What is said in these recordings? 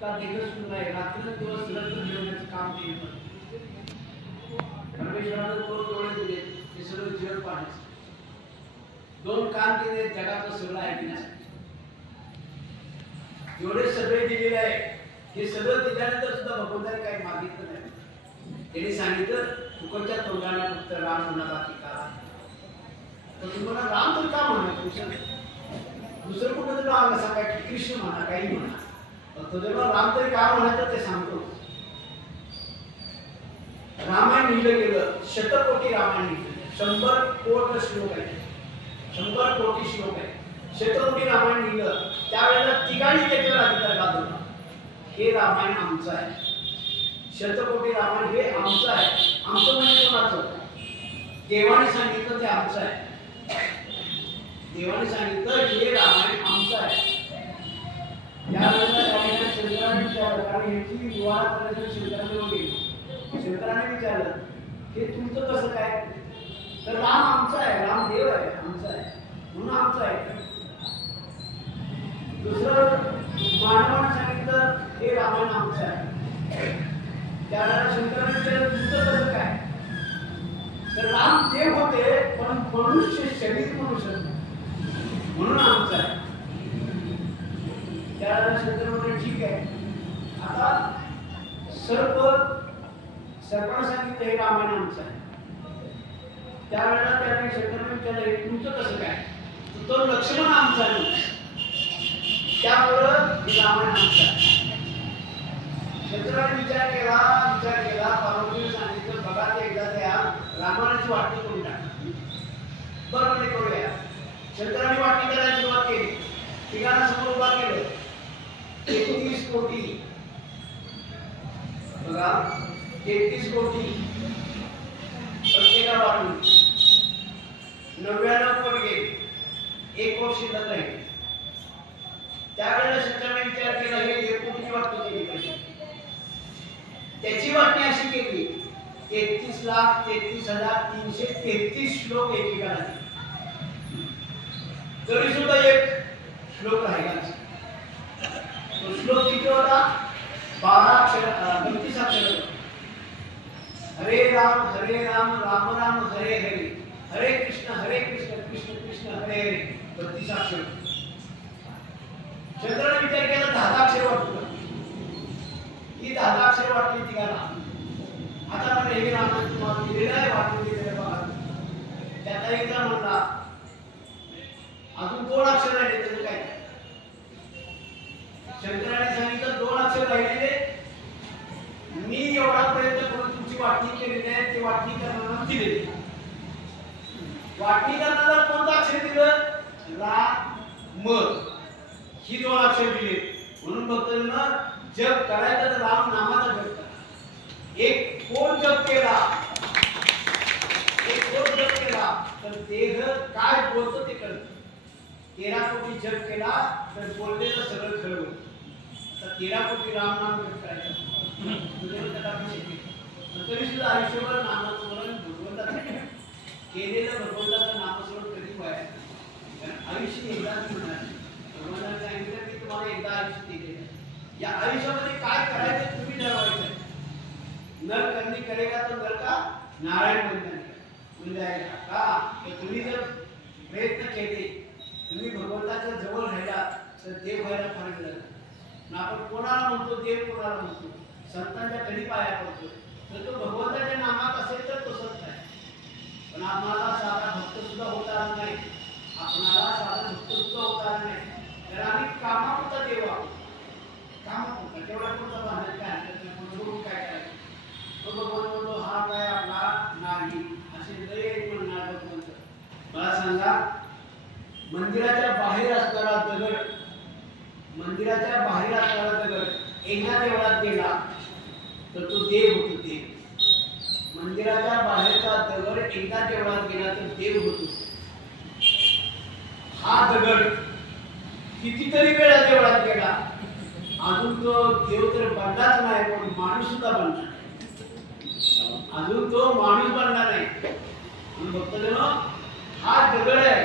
का दिवस नाही रात्र दिवस रक्त मिळवण्याचं काम ते करतो. परमेश्वराने दोन डोळे दिले ते सगळं जग पाहण्याचं, दोन कान दिले जगाचं सगळं ऐकण्यासाठी. एवढे सगळे दिलेले आहे, हे सगळं दिल्यानंतर सुद्धा भगवंताने काही मागितलं नाही. त्यांनी सांगितलं तुकडच्या तोंडाने फक्त राम म्हणाला की का, तर तुम्हाला राम तर का म्हणा, दुसरं कुठं तर राम असा काय कृष्ण म्हणा काही म्हणा, तुझ्याला राम तरी का म्हणायचं ते सांगतो. रामायण लिहिलं गेलं, शतकोटी रामायण लिहिलं, 100 कोटी श्लोक आहे, 100 कोटी श्लोक आहे, शतकोटी रामायण लिहिलं. त्यावेळेला तिघांनी त्याच्यावर अधिकार गाजवला, हे रामायण आमचं आहे, शतकोटी रामायण हे आमचं आहे. आमचं म्हणजे कोणाचं? देवाने सांगितलं ते आमचं आहे, देवाने सांगितलं हे रामायण आमचं आहे. यावेळेला शंकराने विचारलं, कारण याची विवाह करायचं शंकराने गेली. शंकराने विचारलं हे तुमचं कसं काय, तर राम आमचा आहे, राम देव आहे, आमचा आहे म्हणून आमचं आहे. दुसरं मानवाने सांगितलं हे रामायण आमचं आहे. त्यावेळेला शंकराने विचारलं तुमचं कसं काय, तर राम देव होते पण मनुष्य शरीर मनुष्य म्हणून आमचं आहे. त्यावेळेला शंकर म्हणले ठीक आहे. आता सर्पाने सांगितलं हे रामायण आमचं आहे. त्यावेळेला त्याने शंकराने विचारलं हे तुमचं कसं काय, तो लक्ष्मण आमचा आहे, त्यामुळं हे रामायण आमचं आहे. शंकराने विचार केला पार्वतीने सांगितलं बघा ते एकदा त्या रामायणाची वाटणी करून टाका. बरं म्हणजे करूया. शंकराने वाटणी करायला सुरुवात केली, तिघांना समोर उभा केलं, 33 कोटी बघा 33 कोटी प्रत्येकाला वाटून 99 कोटी गेले, 1 कोटी शिल्लक राहील. त्यावेळेला शंकराने विचार केला हे 1 कोटीची वाटणी केली पाहिजे. त्याची वाटणी अशी केली 33,33,333 श्लोक एकेकाला, तरी सुद्धा एक श्लोक राहिला. तो श्लोक किती होता? 12 अक्षर, 32 अक्षर. हरे राम राम राम हरे हरे, हरे कृष्ण कृष्ण कृष्ण हरे हरे, 32 अक्षर. शंकराने विचार केला 10 अक्षर वाटतो, ही 10 अक्षर वाटली तिघांना. आता पण हे रामायण तुम्हाला दिलेलं आहे, वाटून दिलेलं बघा. त्याचा एकदा म्हणला अजून 2 अक्षर राहिले, त्याचं काय? शंकराने सांगितलं 2 अक्षर राहिलेले, मी एवढा प्रयत्न करून तुमची वाटणी केलेली आहे, ती वाटणी करणारा दिलेली. वाटणी करणारा कोणतं अक्षर दिलं? राम, ही 2 अक्षर दिले. म्हणून भक्तांना जप करायचं तर राम नामाचा जप करा. एक कोण जप केला, तर देह काय बोलतो ते कळतं. 13 कोटी जप केला तर बोललेलं सगळं खरं होतं. तर 13 कोटी राम नाम जप करायचं तरी सुद्धा आयुष्यभर नामस्मरण भगवंताचं केलेलं, भगवंताचं नामस्मरण कधी व्हायचं. आयुष्य एकदाच मिळणार. भगवंताने सांगितलं की तुम्हाला एकदा आयुष्य दिलेलं आहे, या आयुष्यामध्ये काय करायचं तुम्ही ठरवायचं. नर कर्णी करेगा तो नर का नारायण बन जाएगा का. तुम्ही जर प्रयत्न केले, तुम्ही भगवंताच्या जवळ राहिला तर देव व्हायला फार वेळ लागतो. आपण कोणाला म्हणतो देव, कोणाला म्हणतो संतांच्या कधी पाया पडतो, तर तो भगवंताच्या नामात असेल तर तो संत आहे. पण आम्हाला साधा भक्त सुद्धा होता नाही, आपणाला साधा भक्त सुद्धा होता नाही. तर आम्ही कामापुरता देव आहोत, कामापुरता तेवढा पुरता बाहेर काय म्हणून काय करायचं. तो भगवंत म्हणतो हा काय आपला नाही, असे लय म्हणणार भगवंत. मला सांगा, मंदिराच्या बाहेर असणारा दगड, मंदिराच्या बाहेर असणारा दगड एका देवळात गेला तर तो देव होतो. देव मंदिराच्या बाहेरचा दगड एकदा देवळात गेला तर देव होतो. हा दगड कितीतरी वेळा देवळात गेला, अजून तो देव तर बनलाच नाही, पण माणूस सुद्धा बनला. अजून तो माणूस बनला नाही. भक्तजनो, हा दगड आहे,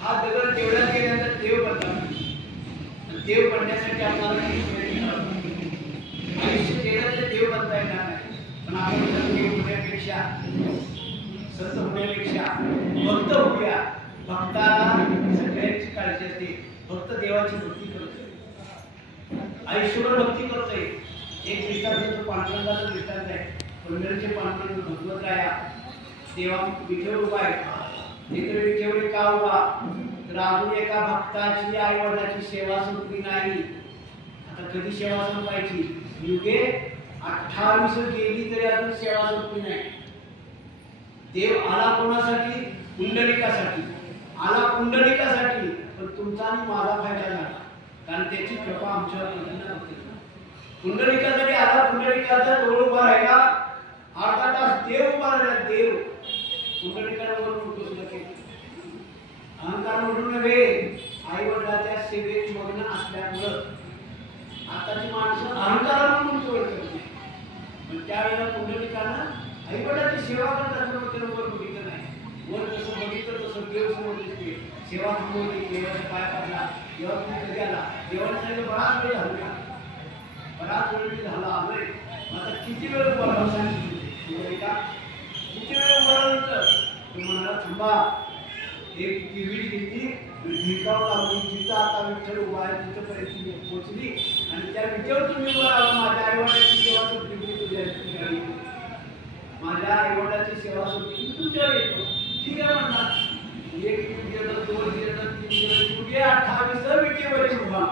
हा दगड देवळात गेल्यानंतर देव बनला. देव बनण्यासाठी आपल्याला किती प्रयत्न करावे लागतात. होण्यापेक्षा संत होण्यापेक्षा भक्त होऊया. भक्ताला सगळ्यांची काळजी असते. भक्त देवाची भक्ती करतोय, आयुष्यभर भक्ती करतोय. एक दृष्टांत पांडुरंगाचा दृष्टांत आहे. पंढरीचे पांडुरंग भगवत राया देवा विठेवर उभा आहे. इकडे विठेवर का उभा तर अजून एका भक्ताची आई वडिलांची सेवा संपली नाही. आता कधी सेवा संपायची? युगे 28 गेली तरी अजून सेवा संपली नाही. देव आला कोणासाठी? पुंडलिकासाठी आला, पुंडलिकासाठी. पण तुमचा आणि माझा फायदा झाला, कारण त्याची कृपा आमच्यावर नव्हती. पुंडलिकासाठी आला, पुंडलिकाचा डोळ उभा राहिला. अर्धा तास देव उभा राहिला. देव पुंडलिकाला वर उठवलं की अहंकार म्हणून नव्हे, आई वडिलांच्या सेवेत मग्न असल्यामुळं आताची माणसं अहंकार म्हणून सोय करते. पण त्यावेळेला पुंडलिकानं आई वडिलांची सेवा करताना वर बघितलं नाही. वर जसं बघितलं तसं देव समोर दिसते. सेवा थांबवली, देवाच्या पाय पडला. देवा तुम्ही कधी आला? देवाने सांगितलं बराच वेळ झाला, बराच वेळ झाला आलोय. आता किती वेळ बोलावं सांगितलं का? किती वेळ बोलावं? म्हणाला थांबा. एक वीट घेतली, ढिकाव लागली. जिथं आता विठ्ठल उभा आहे तिथंपर्यंत पोहोचली आणि त्या विठेवर तुम्ही उभा राहा. माझ्या आईवडिलांची सेवा सुटली तुझ्या, माझ्या आईवडिलांची सेवा सुटली तुमच्यावर येतो. ठीक आहे म्हणणार. एक दिवस, 2 दिवस, 3 दिवस, कुठे 28 विटेवर उभा.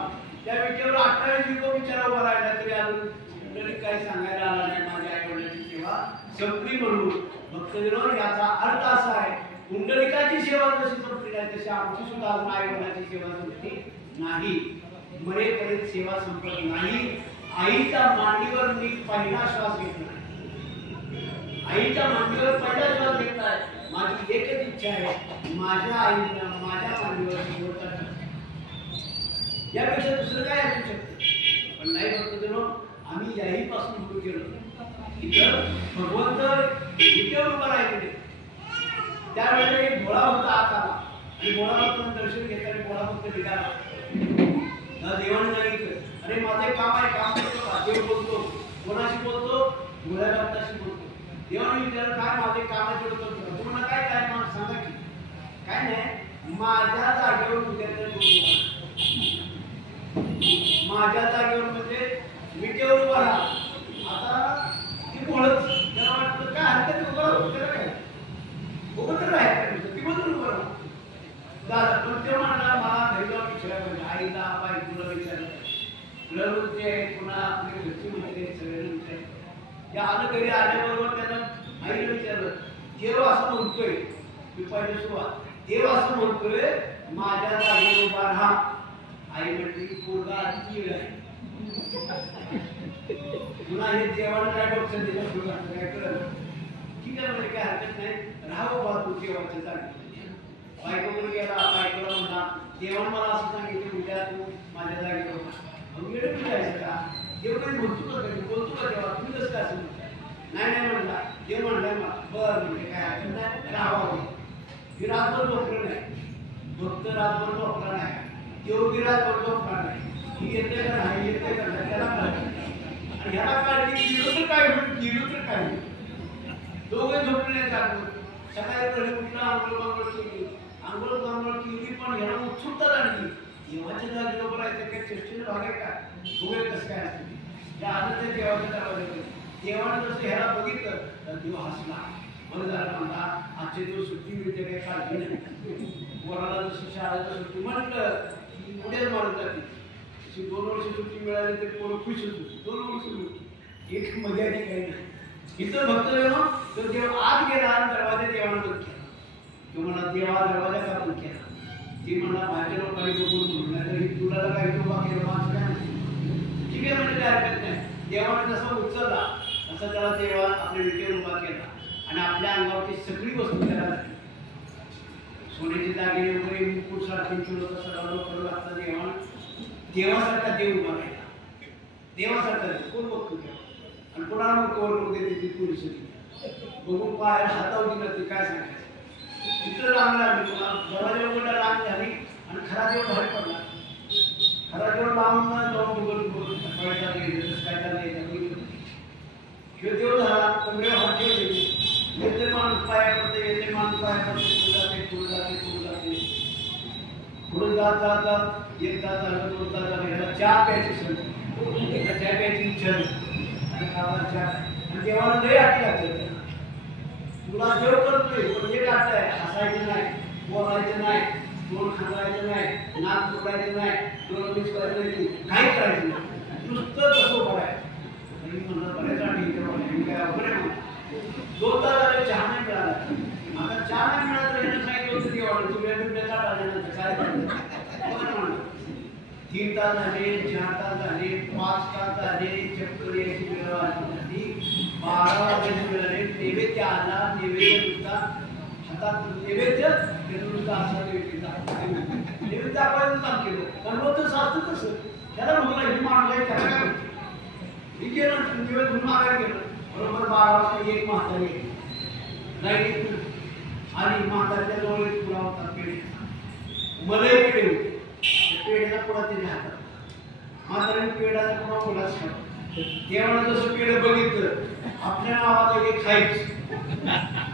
त्या विटेवर 28 विको विचारा उभा राहिला तरी अजून काही सांगायला आला नाही. माझ्या आईवडिलांची सेवा संपली म्हणून. भक्तजनो, याचा अर्थ असा आहे, पुंडलिकाची सेवा जशी संपली नाही तशी आमची सुद्धा अजून आईवडिलांची सेवा संपली नाही. मरेपर्यंत सेवा संपत नाही. आईच्या मांडीवर मी पहिला श्वास घेतला, आईच्या मांडीवर पहिला श्वास घेतलाय. माझी एकच इच्छा आहे, माझ्या आईला माझ्या मांडीवर शेवटचा श्वास. यापेक्षा दुसरं काय असू शकतं? पण नाही भक्तजनो, आम्ही याहीपासून सुरू केलं. इथं भगवंत विटेवर उभा राहिले. त्यावेळेला एक भोळा भक्त आत आला आणि भोळा भक्त दर्शन घेताना भोळा भक्त निघाला. देवाने सांगितलं, अरे माझं एक काम आहे, काम करतो का? देव बोलतो. कोणाशी बोलतो? भोळ्या भक्ताशी बोलतो. देवाने विचारलं, काय माझे काम आहे तेवढं करतो? तुम्हाला काय काय मला सांगा की. काय नाही, माझ्या जागेवर उद्याचं बोलतो. माझ्या जागेवर म्हणजे विटेवर उभा राहा. आता ती बोलत त्याला वाटलं काय हरकत उभा राहतो, त्याला काय उभं तर राहायचं, ती बदलून उभं राहा. पण ते म्हणला, मला घरी जाऊन विचारायला पाहिजे. आईला बायकोला विचारलं, लढवते पुन्हा आपले घरची मैत्री सगळ्यांना विचारलं. या आलं घरी आल्याबरोबर त्यानं आईला विचारलं, देव असं म्हणतोय, मी पहिले सुरुवात, देव असं म्हणतोय माझ्या जागेवर उभा राहा. आई म्हटली, पोरगा आधी वेळ आहे. पुन्हा हे देवानं काय डोक्यात दिलं, पुढे काय कळलं? ठीक आहे म्हणजे काय हरकत नाही, राहावं बा तू देवाच्या जागी. बायकोकडे गेला, बायकोला म्हणला, देवानं मला असं सांगितलं उद्या तू माझ्या जागेवर उभा. वेळ जायचं का? देव काही बोलतो का? कधी बोलतो का देवा? तुम्ही कसं काय असं म्हणताय? नाही म्हणला. देव म्हणलाय मला, बरं म्हणजे काय हरकत नाही, राहावं. मी रातभर झोपलं नाही, भक्त रातभर झोपला नाही, देव बी रातभर झोपला नाही. ही येते का नाही, येते का नाही त्याला कळलं. आणि ह्याला काळजी गेलो तर काय होईल, गेलो तर काय होईल. दोघे झोपले नाही रातभर. सकाळी पहिले कुठला आंघोळ केली, आंघोळ केली, पण ह्याला उत्सुकता लागली. देवाच्या जागी उभं राहायचं काय चेष्टेला भाग आहे का? बघूया कसं काय असते. त्या आजच ते देवाच्या दरवाजा देवानं जसं ह्याला बघितलं तर देव हसला. बरं झालं म्हणता, आजचे दिवस सुट्टी मिळते काही काळजी नाही. पोराला जसं शाळेला सुट्टी म्हटलं की पुढेच मारत जाते. तशी 2 वर्ष सुट्टी मिळाली तरी पोरं खुश होती. 2 वर्ष सुट्टी एक मजा नाही, काही नाही. इथं भक्त गेलो तर देव आत गेला आणि दरवाजा देवानं बंद केला. तो म्हणला, देवा दरवाजा का बंद केला? ती म्हणला, माझ्या लोकांनी बघून म्हणलं तरी तुला काही उभा केलं माणसं काय म्हणते. ठीक आहे म्हणजे काय हरकत नाही. देवाने जसा उचलला तसं त्याला देवा आपल्या विटेवर उभा केला आणि आपल्या अंगावरची सगळी वस्तू त्याला लागली. सोन्याची दागिने वगैरे मुकुट सारखी सगळं करू लागतं. देवासारखा देव उभा राहिला. देवासारखा देव कोण बघतो देवा? आणि कोणाला मग कवर करू देते ती पोलीस बघून पाय हातावर दिलं ते काय सांगायचं. तिथं रांग लागली, दरवाजा उघडला, रांग झाली आणि खरा देव बाहेर पडला. खरा देव लांब जाऊन बघून काय चाललंय, काय चाललंय, देव झाला कमरेवर हात ठेवले. येते माणूस पाया पडते, येते माणूस पाया पडते, पुढे जाते. पुढे जात एक तास झालं, 2 तास झालं, ह्याला चहा प्यायची संधी, चहा प्यायची इच्छा आणि खावा चहा आणि देवाला लय आठी लागते. तुला देव करतोय पण एक आठ आहे, हसायचं नाही, बोलायचं नाही, तोंड खांदायचं नाही, नाक तोडायचं नाही, तोंड मिक्स करायचं नाही, काही करायचं नाही, नुसतं तसं उभं आहे. मी म्हणलं बरेच आठी इथे काय अवघड आहे. 2 तास झाले चहा नाही मिळाला. आता चहा नाही मिळाला तर यांना सांगितलं होतं देवाला तुम्ही बिबट्याचा आल्यानंतर काय म्हणलं 3 तास झाले, 4 तास झाले, 5 तास झाले, चक्कर यायची वेळ आली, 12 वाजता मिळाले. नैवेद्य आला, नैवेद्य नुसता हातात नैवेद्य नुसता असा नैवेद्य आपण काम केलं. कारण रोजच असतं तसं त्याला म्हणलं ही मागलाय त्याला काय म्हणते मी गेलं नैवेद्य म्हणून मागायला गेलं. बरोबर 12 वाजता एक म्हातारी लाईट आणि म्हातारीच्या जवळ एक पुडा होता पेढे, मलाही पेढे होते. पेढ्याचा पुडा त्याच्या हातात, म्हातारीने पेढ्याचा पुडा मुलाच खाला. तेव्हा जसं पेढं बघितलं आपल्या नावाचं एक खायच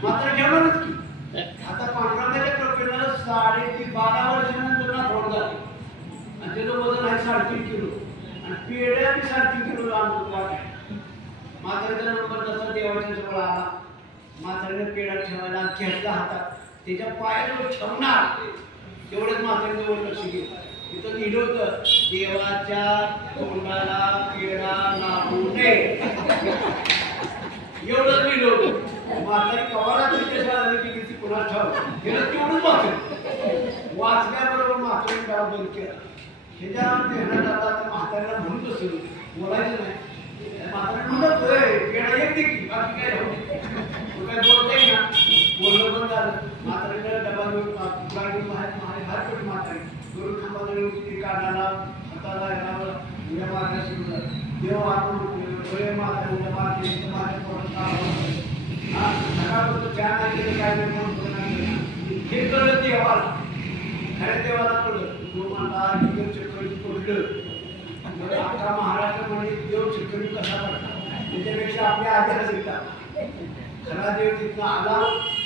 मात्र जेवणारच की. आता पांडुरंगाच्या कृपेनं 12.5 वर्षानंतर ना थोड झाले आणि त्याचं वजन आहे 3.5 किलो आणि पेढ्या 3.5 किलो आणतो आहे. म्हातारीचा नंबर जसा देवाच्या जवळ आला, म्हातारीने पेढा ठेवायला घेतला हातात, त्याच्या पायाजवळ ठेवणार तेवढ्याच म्हातारीचं वर लक्ष गेलं. तिथं लिहिलं होतं देवाच्या तोंडाला पेढा लागू नये, एवढंच लिहिलं होतं. म्हातारी कवाला की ती पुन्हा ठेव तिला तेवढंच वाचल्याबरोबर म्हातारी गाव बंद केला. त्याच्या पेढा जातात म्हातारीला म्हणून कसं बोलायचं नाही. म्हातारी म्हणत पेढा एक देखील बाकी काय काय बोलताय ना, बोलणं बंद झालं. म्हातारीला डबा घेऊन बाहेर पडली. म्हातारी दोन खांबाजवळ काढायला हाताला याला उड्या मारण्या सुरू झाल्या. देव आपण म्हातारी उड्या मारते सकाळपासून चहा नाही केलं काय नाही हे कळलं देवाला. खऱ्या देवाला कळलं. तो म्हणला देव चक्करी पडलं. अख्खा महाराष्ट्रामध्ये देव चक्करी कसा पडला त्याच्यापेक्षा आपल्या आधारच येतात. खरा देव तिथनं आला,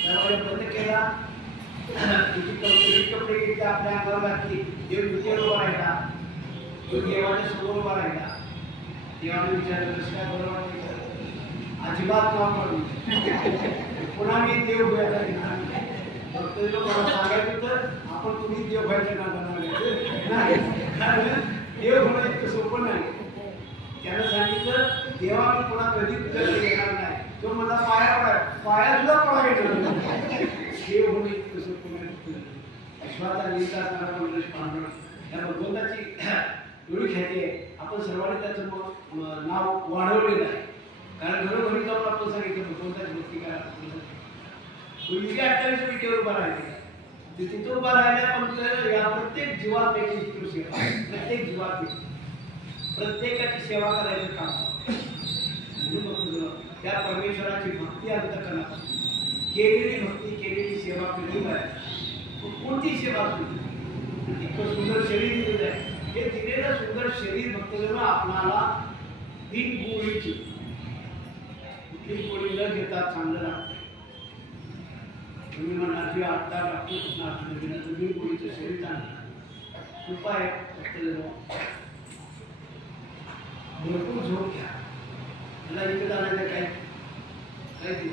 त्यावेळेला बंद केला, कपडे घेतले आपल्या अंगावर घातली. देव द्वितीय उभा राहिला, तो देवाच्या समोर उभा राहिला. देवाने विचारलं कसं काय बरं वाटतं, अजिबात नाव पडलं. पुन्हा मी देव व्हायला फक्त मला सांगायचं तर आपण तुम्ही देव व्हायच्या नादाला देव होणं इतकं सोपं नाही. त्यानं सांगितलं देवा मी पुन्हा कधीच येणार नाही. तो मला पाया सुद्धा पडायचं देव होणं इतकं सोपं नाही. विश्वाचा लिहिता असणारा मंडळी पांढरा त्या भगवंताची एवढी ख्याती आहे. आपण सर्वांनी त्याचं नाव वाढवलेलं आहे. कारण घरोघरी जाऊन आपण सांगितलं भगवंताची भक्ती करा. पूर्वी 28 विटेवर उभा राहिले तिथे तो उभा राहिला. पण या प्रत्येक जीवापैकी इतकी सेवा, प्रत्येक जीवापैकी प्रत्येकाची सेवा करायचं काम त्या परमेश्वराची भक्ती अंतःकरणापासून केलेली भक्ती, केलेली सेवा कधी करायची. कोणती सेवा असली इतकं सुंदर शरीर दिलेलं आहे. हे दिलेलं सुंदर शरीर भक्तजन आपणाला बिन गोळीची कुठली गोळी न घेता चांगलं लागतं. तुम्ही म्हणाल की आता डॉक्टर बिन गोळीचं शरीर चांगलं उपाय भक्तजन भरपूर झोप घ्या. मला इथे जाण्याचं काय नाही.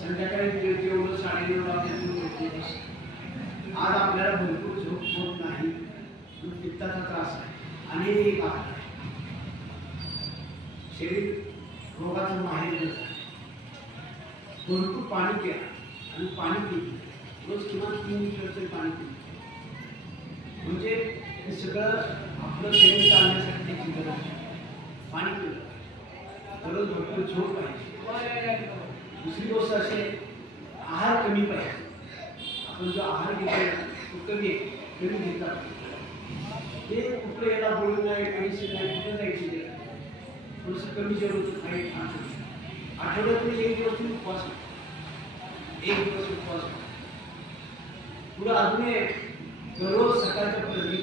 संध्याकाळी जेवढं 9:30 वाजता आज आपल्याला भरपूर झोप होत नाही. पित्ताचा त्रास आहे आणि शरीर रोगाचं माहेर भरपूर पाणी प्या आणि पाणी पिलं रोज किमान 3 लिटर तरी पाणी पिलं म्हणजे हे सगळं आपलं शरीर चालण्यासाठी त्याची गरज आहे. पाणी पिलं दररोज भरपूर झोप पाहिजे. दुसरी गोष्ट अशी आहार कमी पाहिजे. आपण जो आहार घेतो तो कमी आहे, कमी घेतात हे कुठलं याला बोलून नाही, मेडिसिन नाही, कुठं जायची थोडंसं कमी जेवण काही आठवड्यातून 1 दिवस उपवास, 1 दिवस उपवास. पुढं अजून एक दररोज सकाळच्या प्रती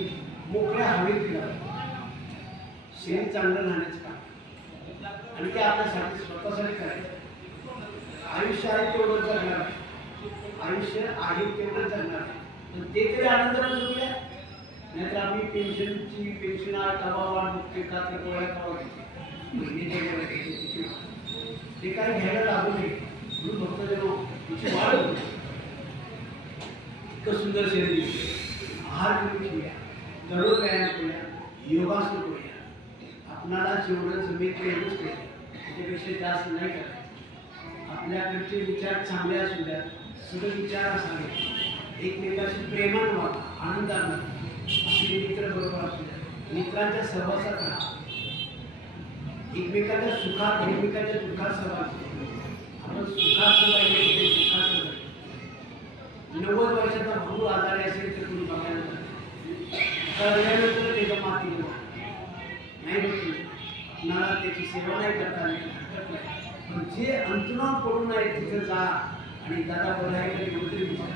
मोकळ्या हवेत फिरा. शरीर चांगलं राहण्याचं काम आणि ते आपल्यासाठी स्वतःसाठी करायचं. आयुष्य आहे तेवढं जगणार आहे, आयुष्य आहे तेवढं जगणार आहे, पण ते तरी आनंदाने जगूया. नाहीतर आम्ही पेन्शन दबावाला मुक्ती का तर गोळ्या खावा ते काय घ्यायला लागू नये म्हणून फक्त तिची वाढ होती. इतकं सुंदर शरीर, आहार कमी घेऊया, दररोज व्यायाम करूया, योगासन करूया. आपणाला जेवढं जमेल तेवढंच करूया, त्याच्यापेक्षा जास्त नाही करायचं. आपल्याकडचे विचार चांगले असू द्या, सगळे विचार असावे, एकमेकाशी प्रेमानं वागा, आनंदानं. आपले मित्र बरोबर असू द्या, मित्रांच्या सहवासात राहा, एकमेकाच्या सुखात एकमेकाच्या दुःखात सहभाग. आपण सुखात सहभाग, सुखात सहभाग. 90 वर्षाचा भाऊ आजारी असेल तर तुम्ही बघायला कळल्यानंतर त्याच्या मातीला नाही बघतो, आपणाला त्याची सेवा नाही करता हरकत नाही. पण जे अंतरावर पडून आहे तिथं जा आणि दादा बरं आहे का कोणतरी विचार,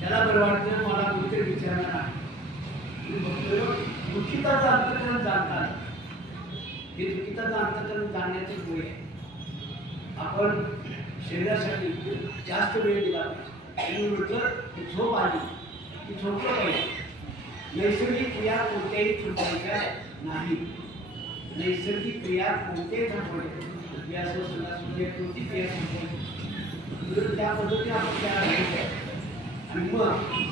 त्याला बरं वाटतं मला कोणतरी विचारणार आहे. दुःखिताचं अंतकरण जाणता हे दुःखिताचं अंतकरण जाणण्याचं गोय आहे. आपण शरीरासाठी जास्त वेळ दिला पाहिजे. म्हटलं झोप आली की झोपलं पाहिजे. नैसर्गिक क्रिया कोणत्याही थांबवायच्या नाही, नैसर्गिक क्रिया कोणत्याही थांबवायच्या कोणती क्रिया थांबवायची त्या पद्धतीने आपण तयार राहायचं आणि मग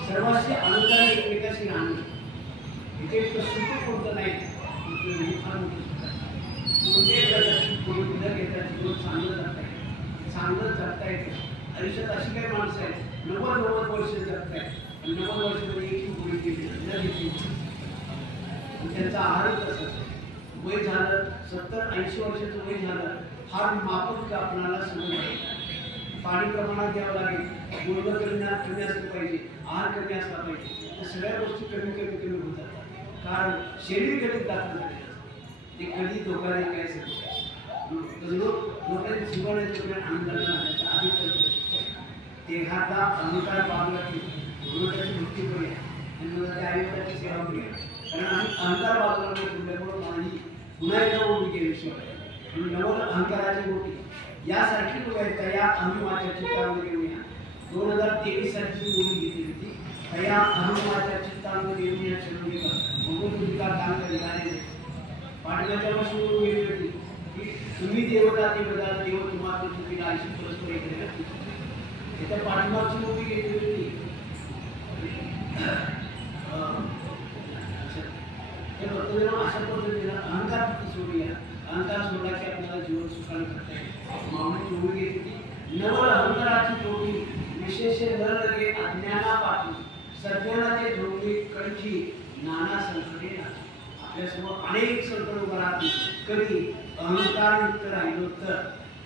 सर्वांशी आनंदाने एकमेकाशी राहणं. इथे सुख कोणतं नाही, फार मोठं सुख आहे. कोणत्याही प्रकारची कोणी न घेता जीवन चांगलं जगता येतं, चांगलं जगता येतं. आयुष्यात अशी काही माणसं आहेत 90 वर्ष जगत आहेत, 90 वर्षामध्ये एक गोळी केली न घेतली. त्यांचा आहारच असं वय झालं 70-80 वर्षाचं वय झालं, फार माफक आपणाला समज आहे. पाणी प्रमाणात द्यावं लागेल, बोलणं कमी असलं पाहिजे, आहार कमी असला पाहिजे. त्या सगळ्या गोष्टी कमी होत जातात. कारण शरीर कधी जात नाही, ते कधी धोकादायक काय सगळं लोकांनी जीवन आहे तोपर्यंत आनंदाला राहण्याचा अधिक देहाचा अहंकार बाजूला ठेवून त्याची भक्ती करूया आणि मला त्या आयुष्याची सेवा करूया. कारण आम्ही अहंकार बाजूला ठेवल्यामुळं नाही पुन्हा एकदा ओढी केल्याशिवाय आणि नवल अहंकाराची गोटी यासारखी बघायचा या अहंमाच्या चित्तामध्ये येऊया. 2023 सालची ओढी घेतली होती. या अहंमाच्या चित्तामध्ये येऊन शरीर भगवत तुझा काम करणारे पाठवाच्या पासून गेली होती की तुम्ही देवता ते बदला देव तुम्हाला चुकीला आयुष्य परस्पर एकत्र त्याच्या पाठमागची मोठी घेतली होती. अशा पद्धतीने अहंकार सोडूया, अहंकार सोडला की आपल्याला जीवन सुखाने करता येईल. माऊली जोडी घेतली नवल अहंकाराची जोडी विशेष न लगे अज्ञानापासून सज्ञानाचे जोडी कडची नाना संकटे आपल्यासमोर अनेक संकट उभं राहतील. कधी अहंकार युक्त राहिलो तर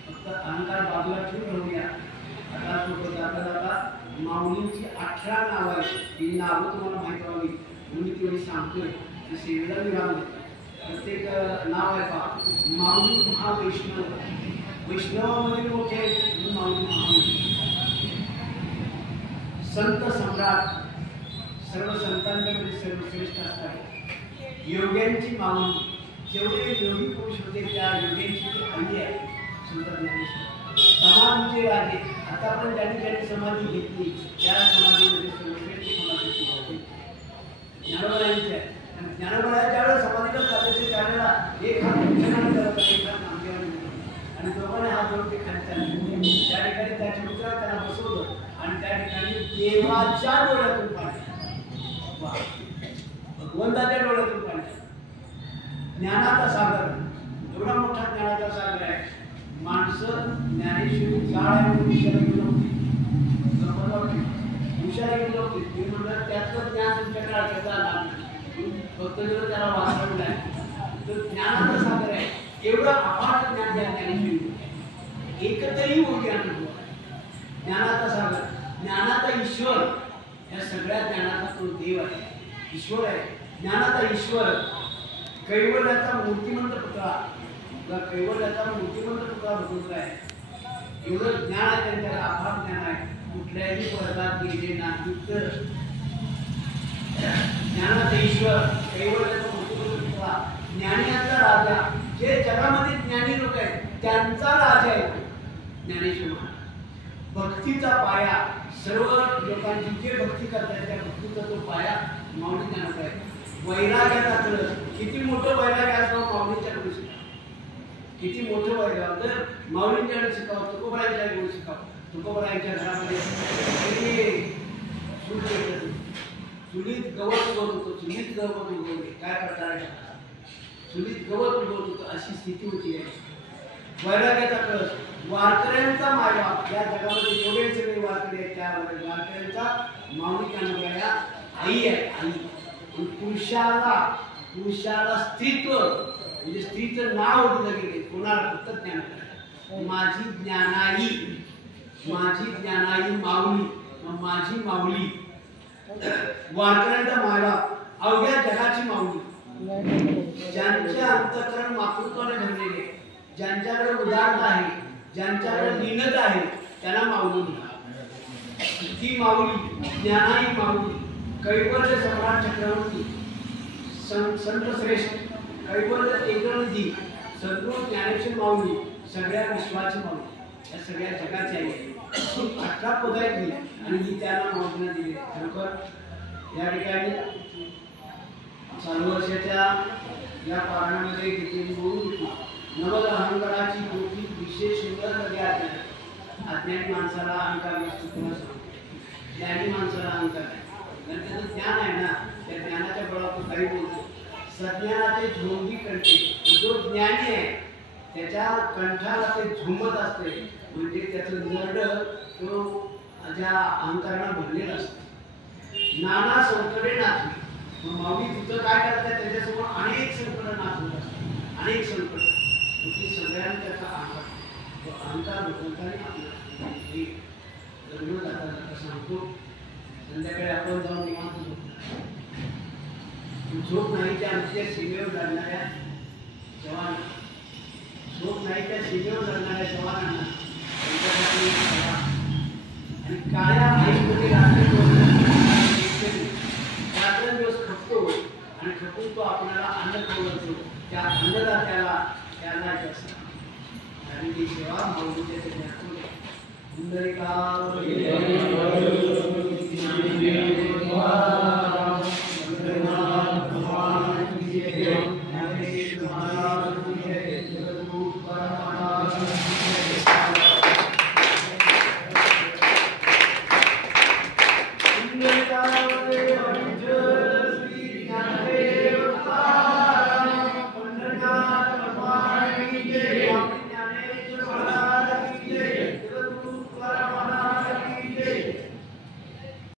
फक्त अहंकार बाजूला ठेवून राहूया. आता सोबत जाता माऊलींची 18 नावं आहेत. ही नावं तुम्हाला माहीत व्हावी म्हणून मी तेवढी सांगतोय. सेवेला विराम देतो. प्रत्येक नाव आहे पहा. माऊली महावैष्णव, वैष्णवामध्ये मोठे म्हणून माऊली महावैष्णव. संत सम्राट, सर्व संतांमध्ये सर्वश्रेष्ठ असतात. योग्यांची माऊली, जेवढे योगी पुरुष होते त्या योग्यांची ती आई आहे संत ज्ञानेश्वर. समाधीचे राजे, आता आपण ज्यांनी समाधी घेतली त्या समाधीमध्ये सर्वश्रेष्ठ समाधीची होती ज्ञानोबांची आहे. ज्ञानोबाच्या ज्यावेळेला समाधीला चालायचे त्यावेळेला एक हात उंचनाने करत एक हात नामदेवाने आणि दोघांनी हात जोडून ते खाली चालले. त्या ठिकाणी त्या चिमुकल्याला त्यांना बसवलं आणि त्या ठिकाणी देवाच्या डोळ्यातून पाणी, भगवंताच्या डोळ्यातून पाणी. ज्ञानाचा सागर, एवढा मोठा ज्ञानाचा सागर आहे. माणसं ज्ञानेश्वरी जाळ हुशारी नव्हती, हुशारी नव्हती. मी म्हणलं त्याचं ज्ञान तुमच्याकडे आठवता आला फक्त जर त्याला वाचवलं आहे तर ज्ञानाचा सागर आहे. एवढं अफाट ज्ञान द्या ज्ञानेश्वरी, एकतरी मोठी अनुभव आहे. ज्ञानाचा सागर, ज्ञानाचा ईश्वर, या सगळ्या ज्ञानाचा तो देव आहे, ईश्वर आहे. ज्ञानाचा ईश्वर, कैवल्याचा मूर्तिमंत पुतळा, कैवल्याचा मूर्तिमंत पुतळा बघितला आहे. एवढं ज्ञान आहे त्यांच्याकडे, अफाट ज्ञान आहे. कुठल्याही वर्गात गेले नाही तर ज्ञानाचा ईश्वर, कैवल्याचा मूर्तिमंत पुतळा, ज्ञानीचा राजा, जे जगामध्ये ज्ञानी लोक आहेत त्यांचा राजा आहे ज्ञानेश्वर. भक्तीचा पाया सर्व लोकांची जे भक्ती करतात त्या भक्तीचा तो पाया माऊली ज्ञानाचा आहे. वैराग्याचा कळस किती मोठं वैराग्य असतं माऊलींच्याकडून शिकावं. किती मोठं वैराग्य तर माऊलींच्याकडे शिकावं. तुकोबरायांच्याकडून शिकावं. तुकोबरायांच्या घरामध्ये चुलीत गवत उगवत होतं. चुलीत गवत उगवले काय प्रकार आहे. चुलीत गवत उगवत होतं अशी स्थिती होती. वैराग्याचा कळस वारकऱ्यांचा मायबाप या जगामध्ये जेवढे सगळे वारकरी आहेत त्या वारकऱ्यांचा माऊली ज्ञानोबा आई आहे. आई पुरुषाला स्त्रीत्व म्हणजे स्त्रीचं नाव दिलं गेले कोणाला फक्त ज्ञान. माझी ज्ञानाई माऊली माझी माऊली वारकऱ्यांचा मायबाप अवघ्या जगाची माऊली. ज्यांचे अंतःकरण मातृत्वाने भरलेले ज्यांच्याकडे उदाहरण आहे ज्यांच्याकडे लीनता आहे त्यांना माऊली म्हणतात. ती माऊली ज्ञानाई माऊली कैवल्य सम्राट चक्रवर्ती संत श्रेष्ठ कैवल्य एकनिधी सद्गुरू ज्ञानेश्वर माऊली सगळ्या विश्वाची माऊली या सगळ्या जगाची आहे. 18 पद आहेत आणि ही त्याला माऊलींना दिली. खरोखर या ठिकाणी चालू वर्षाच्या या पारणामध्ये घेतलेली बोलून नवल अहंकाराची गोष्टी विशेष सुंदर मध्ये अज्ञानी माणसाला अहंकार नसतो. कोणा सांगतो ज्ञानी माणसाला अहंकार आहे कारण त्याचं ज्ञान आहे ना. त्या ज्ञानाच्या बळावर काही बोलतो. सज्ञानाचे झोंबी कंठे जो ज्ञानी आहे त्याच्या कंठाला ते झुंबत असते म्हणजे त्याचं नरड तो ज्या अहंकाराला भरलेला असतो. नाना संकटे नाचली माऊली तिथं काय करतात त्याच्यासमोर अनेक संकट नाचवत असतात. अनेक संकट सगळ्यांना त्याचा अहंकार भगवंताने जगणं जाता सांगतो. संध्याकाळी आपण जाऊन निवांत झोप नाही त्या आमच्या सीमेवर लढणाऱ्या जवान झोप नाही त्या सीमेवर लढणाऱ्या जवानांना त्यांच्यासाठी आणि काळ्या आईमध्ये रात्रंदिवस खपतो आणि खपून तो आपल्याला अन्न खवळतो. त्या अन्नदात्याला त्याला आणि ती सेवा माऊलीच्या